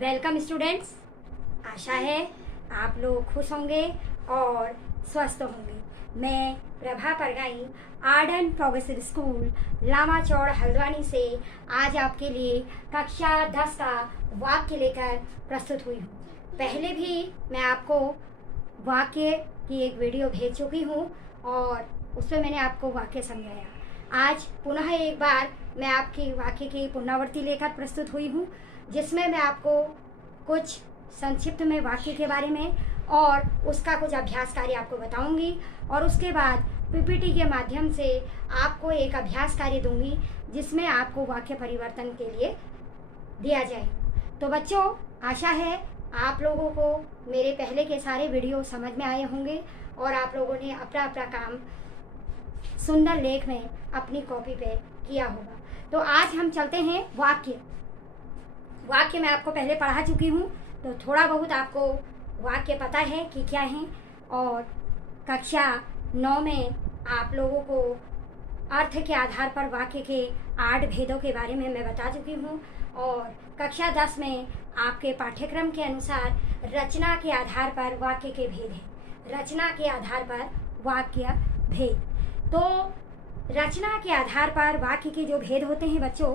Welcome students. आशा है आप लोग खुश होंगे और स्वस्थ होंगे। मैं Prabha Pargai Arden progressive school Lamachaur Haldwani से आज आपके लिए कक्षा 10 का वाक्य लेकर प्रस्तुत हुई हूँ। पहले भी मैं आपको वाक्य की एक वीडियो भेज चुकी हूँ और उसमें मैंने आपको वाक्य समझाया। आज पुनः एक बार मैं आपकी वाक्य की पुनरावृत्ति लेकर प्रस्तुत हुई हूँ, जिसमें मैं आपको कुछ संक्षिप्त में वाक्य के बारे में और उसका कुछ अभ्यास कार्य आपको बताऊंगी और उसके बाद पीपीटी के माध्यम से आपको एक अभ्यास कार्य दूंगी जिसमें आपको वाक्य परिवर्तन के लिए दिया जाए। तो बच्चों, आशा है आप लोगों को मेरे पहले के सारे वीडियो समझ में आए होंगे और आप लोगों ने अपना अपना काम सुंदर लेख में अपनी कॉपी पे किया होगा। तो आज हम चलते हैं वाक्य मैं आपको पहले पढ़ा चुकी हूँ, तो थोड़ा बहुत आपको वाक्य पता है कि क्या है। और कक्षा 9 में आप लोगों को अर्थ के आधार पर वाक्य के 8 भेदों के बारे में मैं बता चुकी हूँ और कक्षा 10 में आपके पाठ्यक्रम के अनुसार रचना के आधार पर वाक्य के भेद हैं। रचना के आधार पर वाक्य भेद, तो रचना के आधार पर वाक्य के जो भेद होते हैं बच्चों,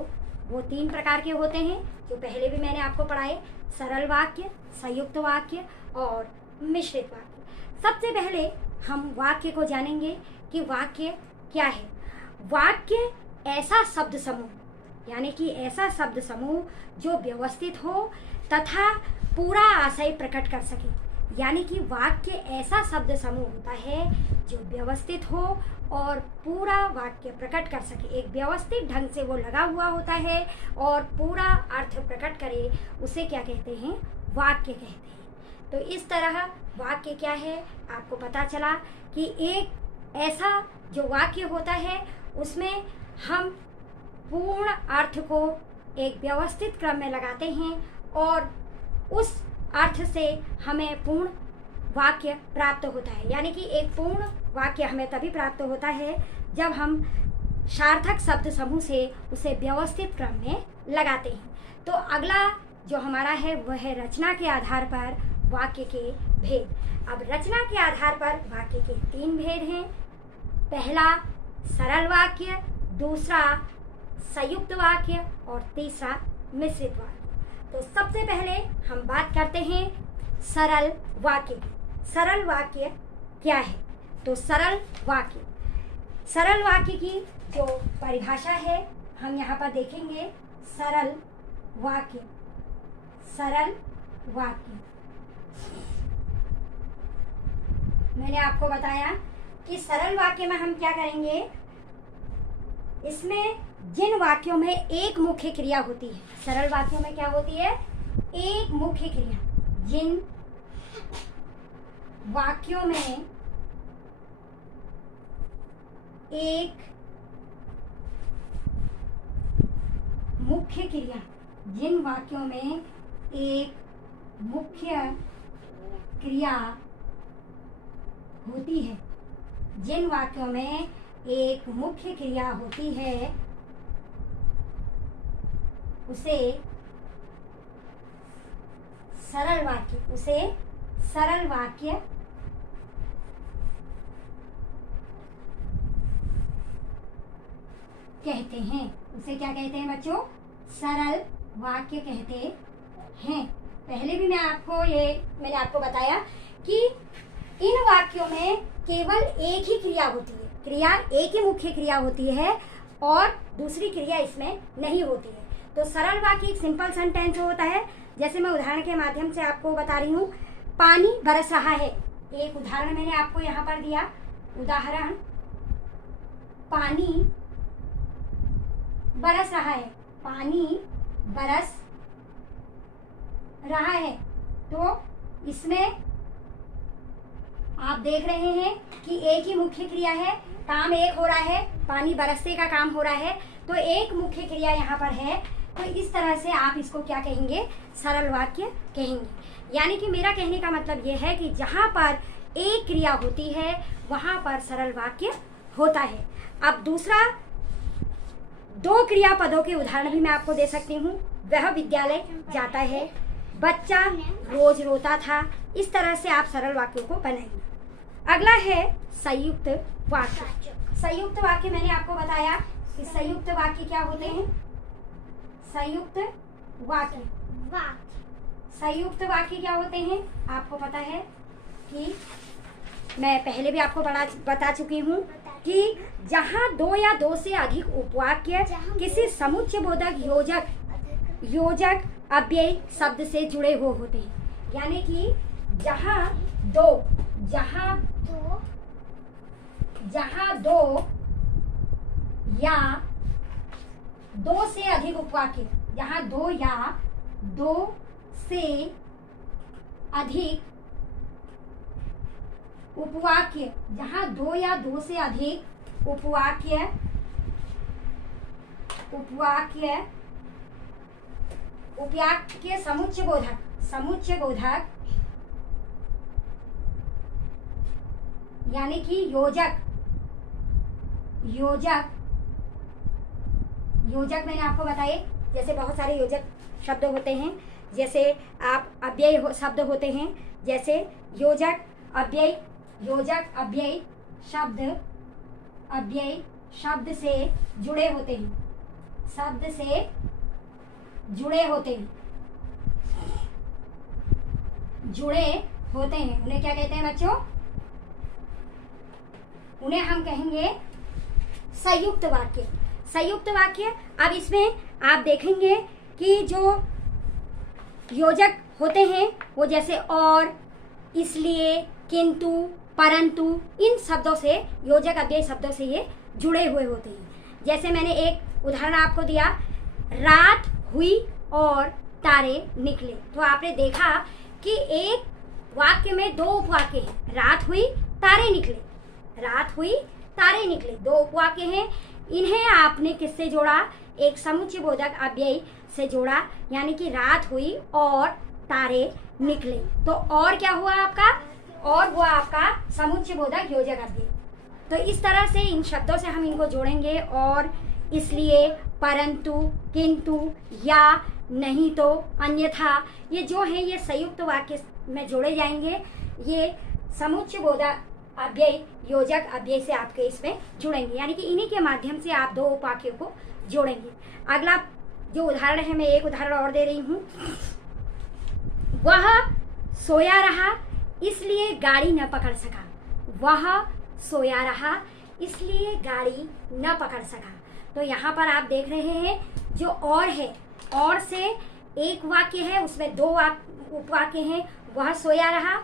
वो 3 प्रकार के होते हैं, जो पहले भी मैंने आपको पढ़ाए। सरल वाक्य, संयुक्त वाक्य और मिश्रित वाक्य। सबसे पहले हम वाक्य को जानेंगे कि वाक्य क्या है। वाक्य ऐसा शब्द समूह, यानी कि ऐसा शब्द समूह जो व्यवस्थित हो तथा पूरा आशय प्रकट कर सके। यानी कि वाक्य ऐसा शब्द समूह होता है जो व्यवस्थित हो और पूरा वाक्य प्रकट कर सके। एक व्यवस्थित ढंग से वो लगा हुआ होता है और पूरा अर्थ प्रकट करे, उसे क्या कहते हैं? वाक्य कहते हैं। तो इस तरह वाक्य क्या है आपको पता चला कि एक ऐसा जो वाक्य होता है उसमें हम पूर्ण अर्थ को एक व्यवस्थित क्रम में लगाते हैं और उस अर्थ से हमें पूर्ण वाक्य प्राप्त होता है। यानी कि एक पूर्ण वाक्य हमें तभी प्राप्त होता है जब हम सार्थक शब्द समूह से उसे व्यवस्थित क्रम में लगाते हैं। तो अगला जो हमारा है वह है रचना के आधार पर वाक्य के भेद। अब रचना के आधार पर वाक्य के 3 भेद हैं। पहला सरल वाक्य, दूसरा संयुक्त वाक्य और तीसरा मिश्रित वाक्य। तो सबसे पहले हम बात करते हैं सरल वाक्य की। सरल वाक्य क्या है? तो सरल वाक्य की जो परिभाषा है हम यहाँ पर देखेंगे। सरल वाक्य मैंने आपको बताया कि सरल वाक्य में हम क्या करेंगे, इसमें जिन वाक्यों में एक मुख्य क्रिया होती है, सरल वाक्यों में क्या होती है? एक मुख्य क्रिया। जिन वाक्यों में एक मुख्य क्रिया, जिन वाक्यों में एक मुख्य क्रिया होती है, जिन वाक्यों में एक मुख्य क्रिया होती है उसे सरल वाक्य कहते हैं। उसे क्या कहते हैं बच्चों? सरल वाक्य कहते हैं। पहले भी मैंने आपको बताया कि इन वाक्यों में केवल एक ही क्रिया होती है, क्रिया एक ही मुख्य क्रिया होती है और दूसरी क्रिया इसमें नहीं होती है। तो सरल वाक्य एक सिंपल सेंटेंस होता है। जैसे मैं उदाहरण के माध्यम से आपको बता रही हूँ, पानी बरस रहा है। एक उदाहरण मैंने आपको यहाँ पर दिया। उदाहरण, पानी बरस रहा है। पानी बरस रहा है। तो इसमें आप देख रहे हैं कि एक ही मुख्य क्रिया है, काम एक हो रहा है, पानी बरसने का काम हो रहा है, तो एक मुख्य क्रिया यहाँ पर है। तो इस तरह से आप इसको क्या कहेंगे? सरल वाक्य कहेंगे। यानी कि मेरा कहने का मतलब ये है कि जहाँ पर एक क्रिया होती है वहाँ पर सरल वाक्य होता है। अब दूसरा, 2 क्रियापदों के उदाहरण भी मैं आपको दे सकती हूँ। वह विद्यालय जाता है, बच्चा रोज रोता था। इस तरह से आप सरल वाक्यों को बनाइए। अगला है संयुक्त वाक्य। संयुक्त वाक्य मैंने आपको बताया कि संयुक्त वाक्य क्या होते हैं। संयुक्त वाक्य संयुक्त वाक्य क्या होते हैं आपको पता है कि मैं पहले भी आपको बता चुकी हूँ कि जहाँ दो या दो से अधिक उपवाक्य किसी समुच्चयबोधक योजक अव्यय शब्द से जुड़े हुए होते हैं। यानी कि जहाँ दो या दो से अधिक उपवाक्य, जहाँ दो या दो से अधिक उपवाक्य, जहाँ दो या दो से अधिक उपवाक्य समुच्चयबोधक यानी कि योजक मैंने आपको बताए, जैसे बहुत सारे योजक शब्द होते हैं, जैसे आप अव्यय शब्द होते हैं, जैसे योजक अव्यय शब्द से जुड़े होते हैं, उन्हें क्या कहते हैं बच्चों? उन्हें हम कहेंगे संयुक्त वाक्य। अब इसमें आप देखेंगे कि जो योजक होते हैं वो जैसे और, इसलिए, किंतु, परंतु, इन शब्दों से, योजक अव्यय शब्दों से ये जुड़े हुए होते हैं। जैसे मैंने एक उदाहरण आपको दिया, रात हुई और तारे निकले। तो आपने देखा कि एक वाक्य में दो उपवाक्य हैं, रात हुई तारे निकले, दो उपवाक्य हैं। इन्हें आपने किससे जोड़ा? एक समुच्चयबोधक अव्यय से जोड़ा, यानी कि रात हुई और तारे निकले। तो और क्या हुआ आपका? और हुआ आपका समुच्चयबोधक योजक अव्यय। तो इस तरह से इन शब्दों से हम इनको जोड़ेंगे, और, इसलिए, परंतु, किंतु, या, नहीं तो, अन्यथा, ये जो है ये संयुक्त वाक्य में जोड़े जाएंगे। ये समुच्चयबोधक अव्यय योजक अव्यय से आपके इसमें जुड़ेंगे, यानी कि इन्हीं के माध्यम से आप दो उपवाक्यों को जोड़ेंगे। अगला जो उदाहरण है, मैं एक उदाहरण और दे रही हूँ। वह सोया रहा इसलिए गाड़ी न पकड़ सका। तो यहाँ पर आप देख रहे हैं जो और है, और से एक वाक्य है, उसमें दो उपवाक्य हैं। वह सोया रहा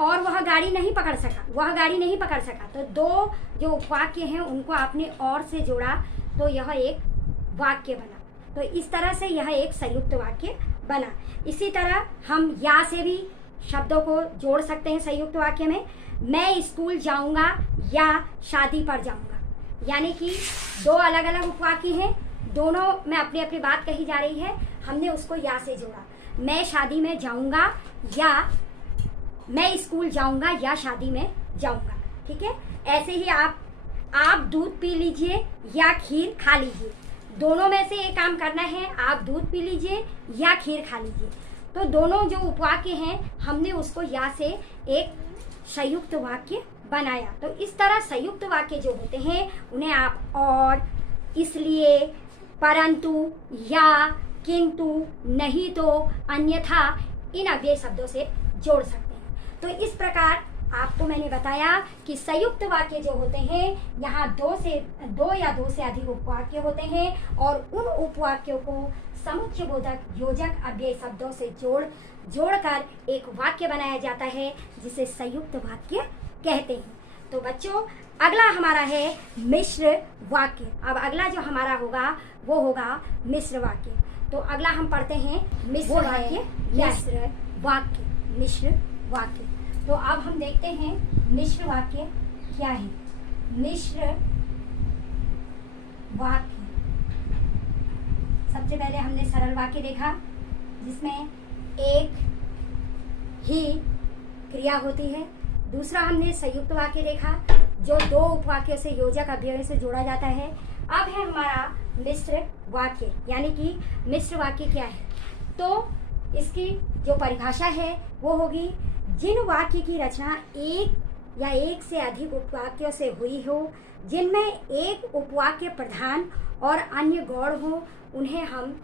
और वह गाड़ी नहीं पकड़ सका। तो दो जो उपवाक्य हैं उनको आपने और से जोड़ा, तो यह एक वाक्य बना। तो इस तरह से यह एक संयुक्त वाक्य बना। इसी तरह हम या से भी शब्दों को जोड़ सकते हैं संयुक्त वाक्य में। मैं स्कूल जाऊंगा या शादी पर जाऊंगा, यानी कि दो अलग अलग उपवाक्य हैं, दोनों में अपनी अपनी बात कही जा रही है, हमने उसको या से जोड़ा। मैं शादी में जाऊंगा या मैं स्कूल जाऊंगा या शादी में जाऊंगा। ठीक है, ऐसे ही आप दूध पी लीजिए या खीर खा लीजिए, दोनों में से एक काम करना है, आप दूध पी लीजिए या खीर खा लीजिए। तो दोनों जो उपवाक्य हैं हमने उसको या से एक संयुक्त वाक्य बनाया। तो इस तरह संयुक्त वाक्य जो होते हैं उन्हें आप और, इसलिए, परंतु, या, किंतु, नहीं तो, अन्यथा, इन अव्यय शब्दों से जोड़ सकते हैं। तो इस प्रकार आपको मैंने बताया कि संयुक्त वाक्य जो होते हैं यहाँ दो या दो से अधिक उपवाक्य होते हैं, और उन उपवाक्यों को समुच्चयबोधक योजक अव्यय शब्दों से जोड़कर एक वाक्य बनाया जाता है, जिसे संयुक्त वाक्य कहते हैं। तो बच्चों, अगला हमारा है मिश्र वाक्य। अब अगला जो हमारा होगा वो होगा मिश्र वाक्य। तो अगला हम पढ़ते हैं मिश्र वाक्य। तो अब हम देखते हैं मिश्र वाक्य क्या है। मिश्र वाक्य, सबसे पहले हमने सरल वाक्य देखा जिसमें एक ही क्रिया होती है। दूसरा हमने संयुक्त वाक्य देखा जो दो उपवाक्यों से योजक अव्यय से जोड़ा जाता है। अब है हमारा मिश्र वाक्य, यानी कि मिश्र वाक्य क्या है। तो इसकी जो परिभाषा है वो होगी, जिन वाक्य की रचना एक या एक से अधिक उपवाक्यों से हुई हो, जिनमें एक उपवाक्य प्रधान और अन्य गौड़ हो, उन्हें हम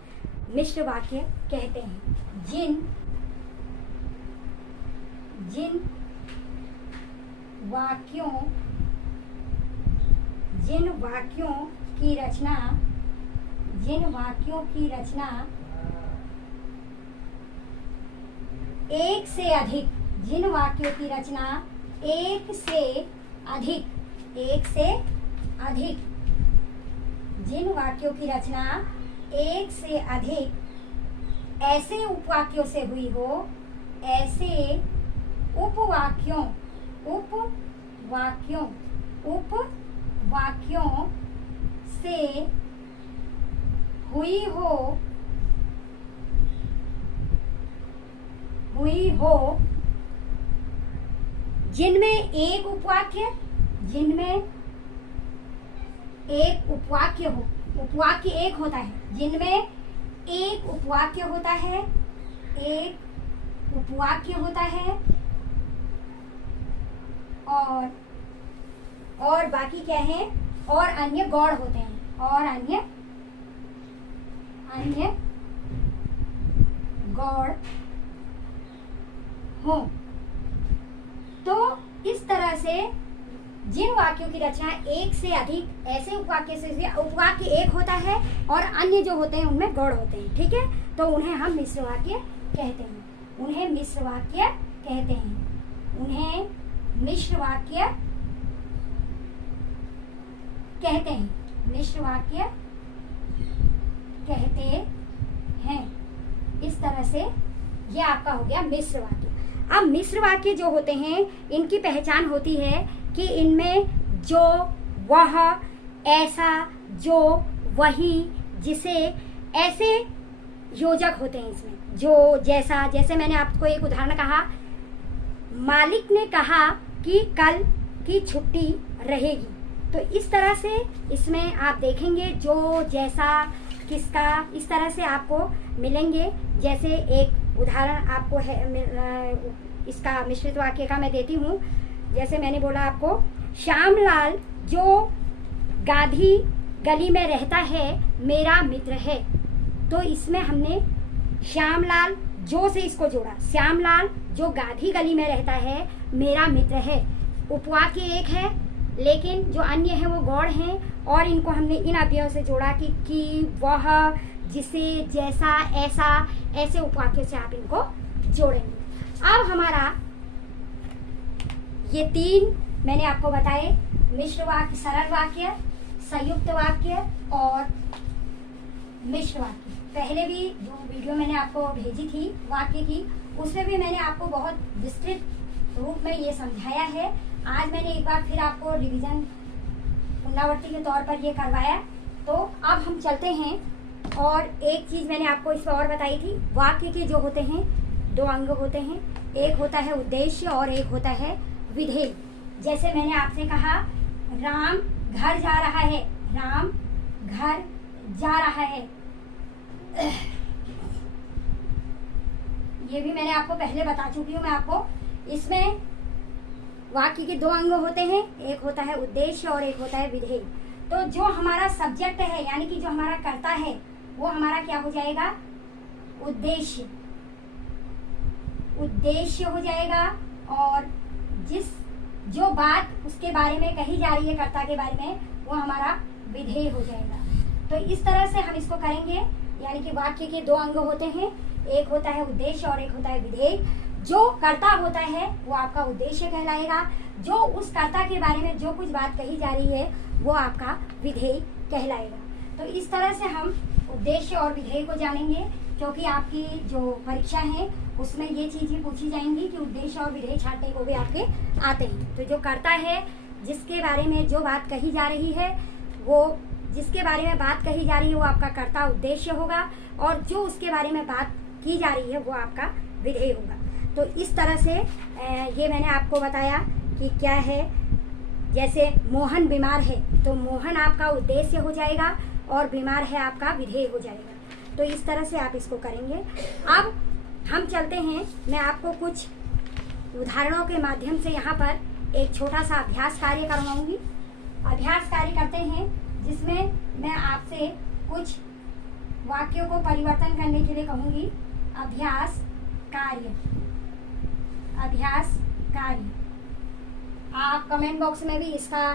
मिश्र वाक्य कहते हैं। जिन वाक्यों की रचना एक से अधिक, जिन वाक्यों की रचना एक से अधिक, जिन वाक्यों की रचना एक से अधिक ऐसे उपवाक्यों से हुई हो, ऐसे उपवाक्यों से हुई हो, जिनमें एक उपवाक्य हो, उपवाक्य एक होता है, जिनमें एक उपवाक्य होता है, और बाकी क्या है, और अन्य गौड़ होते हैं, और अन्य गौड़ हो। तो इस तरह से जिन वाक्यों की रचना एक से अधिक ऐसे उपवाक्य से, उपवाक्य एक होता है और अन्य जो होते हैं उनमें गौड़ होते हैं, ठीक है, तो उन्हें हम मिश्र वाक्य कहते हैं। मिश्र वाक्य कहते हैं। इस तरह से ये आपका हो गया मिश्र वाक्य। अब मिश्र वाक्य जो होते हैं, इनकी पहचान होती है कि इनमें जो, वह, ऐसा, जो, वही, जिसे, ऐसे योजक होते हैं इसमें। जो, जैसा, जैसे मैंने आपको एक उदाहरण कहा, मालिक ने कहा कि कल की छुट्टी रहेगी। तो इस तरह से इसमें आप देखेंगे जो, जैसा, किसका, इस तरह से आपको मिलेंगे। जैसे एक उदाहरण आपको है इसका मिश्रित वाक्य का मैं देती हूँ। जैसे मैंने बोला आपको, श्यामलाल जो गांधी गली में रहता है मेरा मित्र है। तो इसमें हमने श्यामलाल जो से इसको जोड़ा, श्यामलाल जो गांधी गली में रहता है मेरा मित्र है। उपवाक्य एक है लेकिन जो अन्य हैं वो गौड़ हैं, और इनको हमने इन अवयवों से जोड़ा कि, वह, जिसे, जैसा, ऐसा, ऐसे उपवाक्यों से आप इनको जोड़ेंगे। अब हमारा ये तीन मैंने आपको बताए, मिश्र वाक्य, सरल वाक्य, संयुक्त वाक्य और मिश्र वाक्य। पहले भी जो वीडियो मैंने आपको भेजी थी वाक्य की, उसमें भी मैंने आपको बहुत विस्तृत रूप में ये समझाया है। आज मैंने एक बार फिर आपको रिवीजन पुनरावृत्ति के तौर पर ये करवाया। तो अब हम चलते हैं, और एक चीज़ मैंने आपको इस पर और बताई थी, वाक्य के जो होते हैं दो अंग होते हैं, एक होता है उद्देश्य और एक होता है विधेय। जैसे मैंने आपसे कहा, राम घर जा रहा है, राम घर जा रहा है, ये भी मैंने आपको पहले बता चुकी हूँ मैं आपको। इसमें वाक्य के दो अंग होते हैं, एक होता है उद्देश्य और एक होता है विधेय। तो जो हमारा सब्जेक्ट है, यानी कि जो हमारा कर्ता है, वो हमारा क्या हो जाएगा, उद्देश्य हो जाएगा, और जो बात उसके बारे में कही जा रही है, कर्ता के बारे में, वो हमारा विधेय हो जाएगा। तो इस तरह से हम इसको करेंगे, यानी कि वाक्य के दो अंग होते हैं, एक होता है उद्देश्य और एक होता है विधेय। जो कर्ता होता है वो आपका उद्देश्य कहलाएगा, जो उस कर्ता के बारे में जो कुछ बात कही जा रही है वो आपका विधेय कहलाएगा। तो इस तरह से हम उद्देश्य और विधेय को जानेंगे, क्योंकि आपकी जो परीक्षा है उसमें ये चीज़ें पूछी जाएंगी कि उद्देश्य और विधेय छांटने को भी आपके आते हैं। तो जो कर्ता है, जिसके बारे में जो बात कही जा रही है, वो जिसके बारे में बात कही जा रही है वो आपका कर्ता उद्देश्य होगा, और जो उसके बारे में बात की जा रही है वो आपका विधेय होगा। तो इस तरह से ये मैंने आपको बताया कि क्या है। जैसे मोहन बीमार है, तो मोहन आपका उद्देश्य हो जाएगा और बीमार है आपका विधेय हो जाएगा। तो इस तरह से आप इसको करेंगे। अब हम चलते हैं, मैं आपको कुछ उदाहरणों के माध्यम से यहाँ पर एक छोटा सा अभ्यास कार्य करवाऊंगी। अभ्यास कार्य करते हैं जिसमें मैं आपसे कुछ वाक्यों को परिवर्तन करने के लिए कहूँगी। अभ्यास कार्य, अभ्यास कार्य। आप कमेंट बॉक्स में भी इसका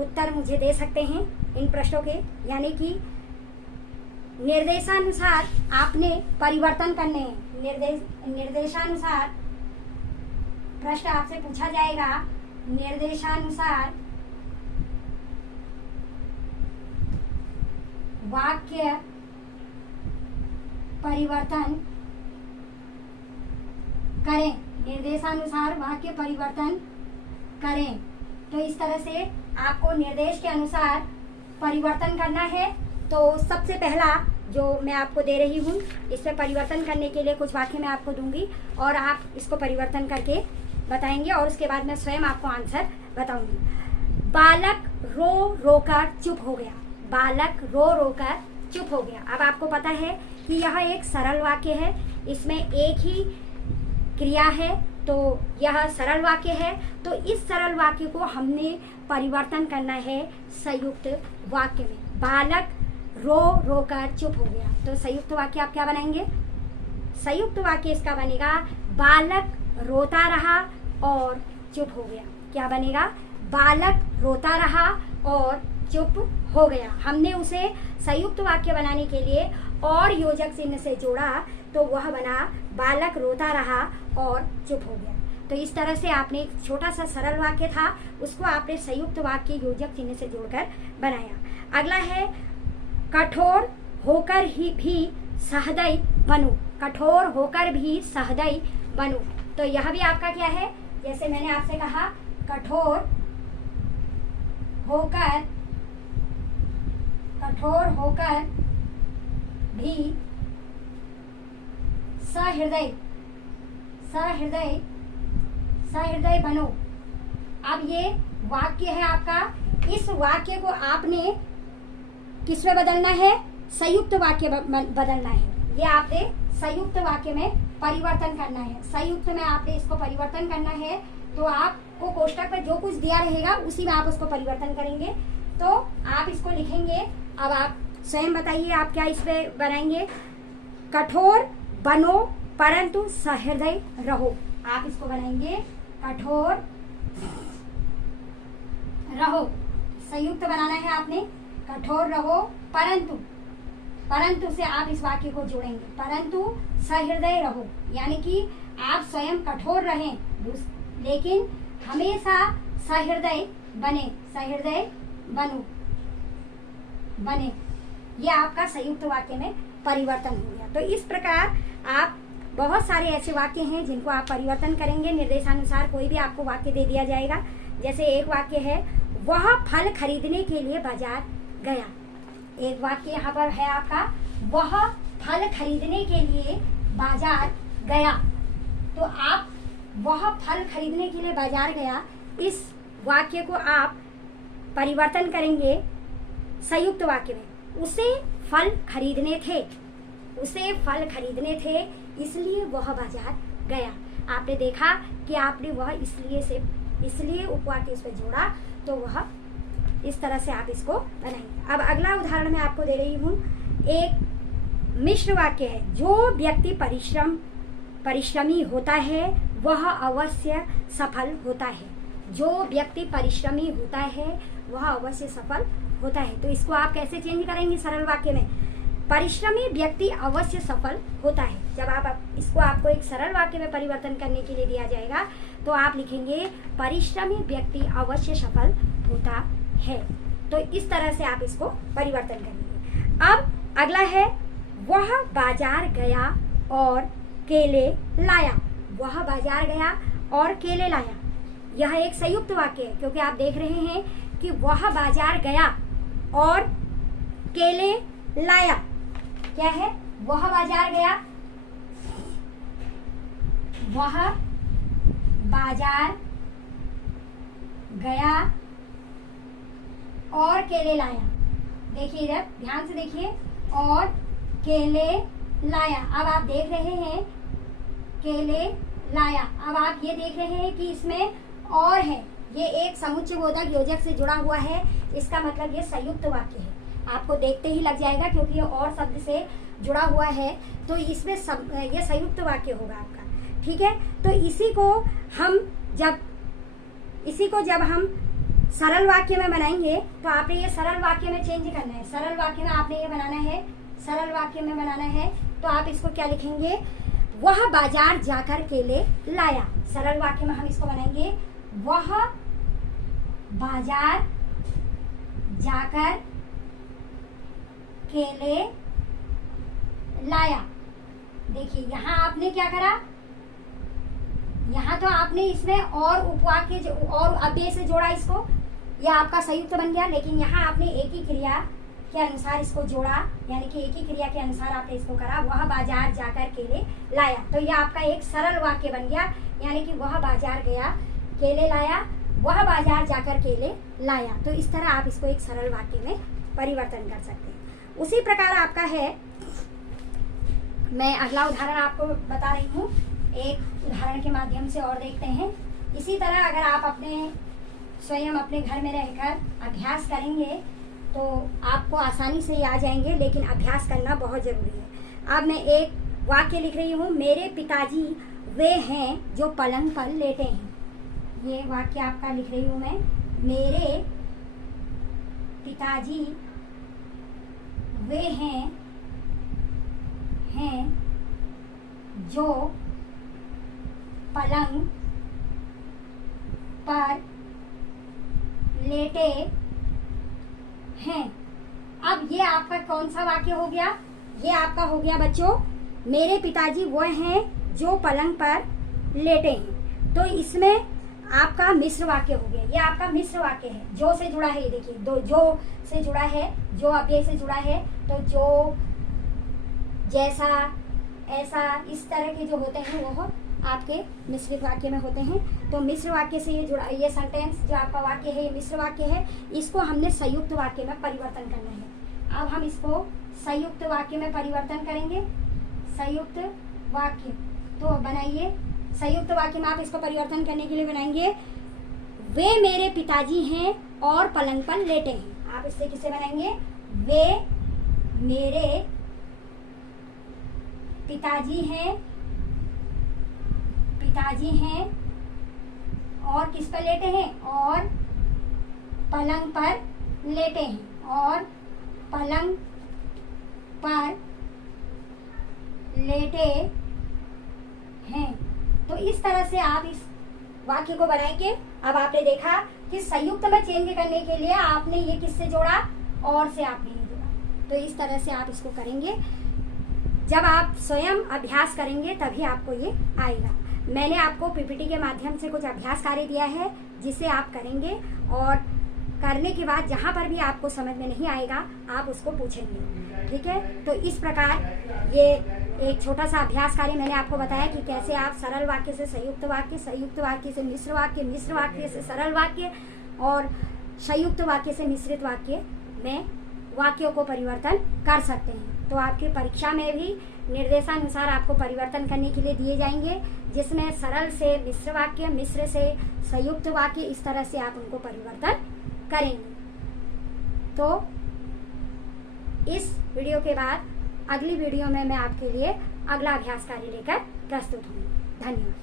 उत्तर मुझे दे सकते हैं इन प्रश्नों के, यानी कि निर्देशानुसार आपने परिवर्तन करने हैं। निर्देशानुसार प्रश्न आपसे पूछा जाएगा, निर्देशानुसार वाक्य परिवर्तन करें, निर्देशानुसार वाक्य परिवर्तन करें। तो इस तरह से आपको निर्देश के अनुसार परिवर्तन करना है। तो सबसे पहला जो मैं आपको दे रही हूँ, इसमें परिवर्तन करने के लिए कुछ वाक्य मैं आपको दूंगी और आप इसको परिवर्तन करके बताएंगे और उसके बाद मैं स्वयं आपको आंसर बताऊंगी। बालक रो रो कर चुप हो गया, बालक रो रो कर चुप हो गया। अब आपको पता है कि यह एक सरल वाक्य है, इसमें एक ही क्रिया है, तो यह सरल वाक्य है। तो इस सरल वाक्य को हमने परिवर्तन करना है संयुक्त वाक्य में। बालक रो रो कर चुप हो गया, तो संयुक्त वाक्य आप क्या बनाएंगे? संयुक्त वाक्य इसका बनेगा, बालक रोता रहा और चुप हो गया। क्या बनेगा? बालक रोता रहा और चुप हो गया। हमने उसे संयुक्त वाक्य बनाने के लिए और योजक चिन्ह से जोड़ा, तो वह बना बालक रोता रहा और चुप हो गया। तो इस तरह से आपने एक छोटा सा सरल वाक्य था, उसको आपने संयुक्त वाक्य योजक चिन्ह से जोड़कर बनाया। अगला है, कठोर होकर ही भी सहृदय बनो, कठोर होकर भी सहृदय बनो। तो यह भी आपका क्या है? जैसे मैंने आपसे कहा, कठोर होकर भी सहृदय बनो। अब ये वाक्य है आपका, इस वाक्य को आपने किस में बदलना है? संयुक्त वाक्य बदलना है। ये आपने संयुक्त वाक्य में परिवर्तन करना है। संयुक्त में आपने इसको परिवर्तन करना है, तो आपको कोष्टक में जो कुछ दिया रहेगा उसी में आप उसको परिवर्तन करेंगे। तो आप इसको लिखेंगे। अब आप स्वयं बताइए आप क्या इसमें बनाएंगे? कठोर बनो परंतु सहृदय रहो। आप इसको बनाएंगे, कठोर रहो, संयुक्त बनाना है आपने, कठोर रहो परंतु से आप इस वाक्य को जोड़ेंगे, परंतु सहृदय रहो, यानी कि आप स्वयं कठोर रहें लेकिन हमेशा सहृदय बने। ये आपका संयुक्त वाक्य में परिवर्तन हो गया। तो इस प्रकार आप बहुत सारे ऐसे वाक्य हैं जिनको आप परिवर्तन करेंगे। निर्देशानुसार कोई भी आपको वाक्य दे दिया जाएगा। जैसे एक वाक्य है, वह फल खरीदने के लिए बाजार गया। एक वाक्य यहाँ पर है आपका, वह फल खरीदने के लिए बाजार गया। तो आप वह फल खरीदने के लिए बाजार गया, इस वाक्य को आप परिवर्तन करेंगे संयुक्त वाक्य में। उसे फल खरीदने थे इसलिए वह बाजार गया। आपने देखा कि आपने वह इसलिए उपवाक्य इस पर जोड़ा, तो वह इस तरह से आप इसको बनाएंगे। अब अगला उदाहरण मैं आपको दे रही हूँ। एक मिश्र वाक्य है, जो व्यक्ति परिश्रमी होता है वह अवश्य सफल होता है। जो व्यक्ति परिश्रमी होता है वह अवश्य सफल होता है। तो इसको आप कैसे चेंज करेंगे सरल वाक्य में? परिश्रमी व्यक्ति अवश्य सफल होता है। जब आप इसको आपको एक सरल वाक्य में परिवर्तन करने के लिए दिया जाएगा, तो आप लिखेंगे परिश्रमी व्यक्ति अवश्य सफल होता है। तो इस तरह से आप इसको परिवर्तन करेंगे। अब अगला है, वह बाजार गया और केले लाया। वह बाजार गया और केले लाया। यह एक संयुक्त वाक्य है, क्योंकि आप देख रहे हैं कि वह बाजार गया और केले लाया। क्या है? वह बाजार गया, वह बाजार गया और केले लाया। देखिए इधर ध्यान से देखिए, और केले लाया। अब आप देख रहे हैं केले लाया। अब आप ये देख रहे हैं कि इसमें और है, ये एक समुच्चयबोधक योजक से जुड़ा हुआ है, इसका मतलब ये संयुक्त वाक्य है। आपको देखते ही लग जाएगा क्योंकि ये और शब्द से जुड़ा हुआ है, तो इसमें ये संयुक्त वाक्य होगा आपका। ठीक है, तो इसी को जब हम सरल वाक्य में बनाएंगे तो आपने ये सरल वाक्य में चेंज करना है। सरल वाक्य में आपने ये बनाना है, सरल वाक्य में बनाना है, तो आप इसको क्या लिखेंगे, वह बाजार जाकर केले लाया। सरल वाक्य में हम इसको बनाएंगे, वह बाजार जाकर केले लाया। देखिए यहाँ आपने क्या करा, यहाँ तो आपने इसमें और उपवाक्य और अव्यय से जोड़ा इसको, यह आपका संयुक्त बन गया, लेकिन यहाँ आपने एक ही क्रिया के अनुसार इसको जोड़ा, यानी कि एक ही क्रिया के अनुसार आपने इसको करा, वह बाजार जाकर केले लाया। तो यह आपका एक सरल वाक्य बन गया, यानी कि वह बाजार गया केले लाया, वह बाजार जाकर केले लाया। तो इस तरह आप इसको एक सरल वाक्य में परिवर्तन कर सकते हैं। उसी प्रकार आपका है, मैं अगला उदाहरण आपको बता रही हूँ, एक उदाहरण के माध्यम से और देखते हैं। इसी तरह अगर आप अपने स्वयं अपने घर में रहकर अभ्यास करेंगे तो आपको आसानी से आ जाएंगे, लेकिन अभ्यास करना बहुत ज़रूरी है। अब मैं एक वाक्य लिख रही हूँ, मेरे पिताजी वे हैं जो पलंग पर लेटे हैं। ये वाक्य आपका लिख रही हूँ मैं, मेरे पिताजी वे हैं जो पलंग पर लेटे हैं। अब ये आपका कौन सा वाक्य हो गया, ये आपका हो गया बच्चों, मेरे पिताजी वो हैं जो पलंग पर लेटे हैं। तो इसमें आपका मिश्र वाक्य हो गया, ये आपका मिश्र वाक्य है, जो से जुड़ा है। ये देखिए, दो जो से जुड़ा है, जो अव्यय से जुड़ा है, तो जो, जैसा, ऐसा, इस तरह के जो होते हैं वो आपके मिश्रित वाक्य में होते हैं। तो मिश्र वाक्य से ये जुड़ा, ये सेंटेंस जो आपका वाक्य है ये मिश्र वाक्य है, इसको हमने संयुक्त वाक्य में परिवर्तन करना है। अब हम इसको संयुक्त वाक्य में परिवर्तन करेंगे। संयुक्त वाक्य तो बनाइए, संयुक्त वाक्य में आप इसको परिवर्तन करने के लिए बनाएंगे, वे मेरे पिताजी हैं और पलंग पर लेटे हैं। आप इससे किसे बनाएंगे, वे मेरे पिताजी हैं और किस पर लेटे हैं, और पलंग पर लेटे हैं, और पलंग पर लेटे हैं। तो इस तरह से आप इस वाक्य को बनाएंगे। अब आपने देखा कि संयुक्त में चेंज करने के लिए आपने ये किससे जोड़ा, और से आपने ये जोड़ा। तो इस तरह से आप इसको करेंगे। जब आप स्वयं अभ्यास करेंगे तभी आपको ये आएगा। मैंने आपको पीपीटी के माध्यम से कुछ अभ्यास कार्य दिया है जिसे आप करेंगे, और करने के बाद जहाँ पर भी आपको समझ में नहीं आएगा आप उसको पूछेंगे। ठीक है, तो इस प्रकार ये एक छोटा सा अभ्यास कार्य मैंने आपको बताया कि कैसे आप सरल वाक्य से संयुक्त वाक्य, संयुक्त वाक्य से मिश्र वाक्य, मिश्र वाक्य से सरल वाक्य और संयुक्त वाक्य से मिश्रित वाक्य में वाक्यों को परिवर्तन कर सकते हैं। तो आपकी परीक्षा में भी निर्देशानुसार आपको परिवर्तन करने के लिए दिए जाएंगे, जिसमें सरल से मिश्र वाक्य, मिश्र से संयुक्त वाक्य, इस तरह से आप उनको परिवर्तन करेंगे। तो इस वीडियो के बाद अगली वीडियो में मैं आपके लिए अगला अभ्यास कार्य लेकर प्रस्तुत हूँ। धन्यवाद।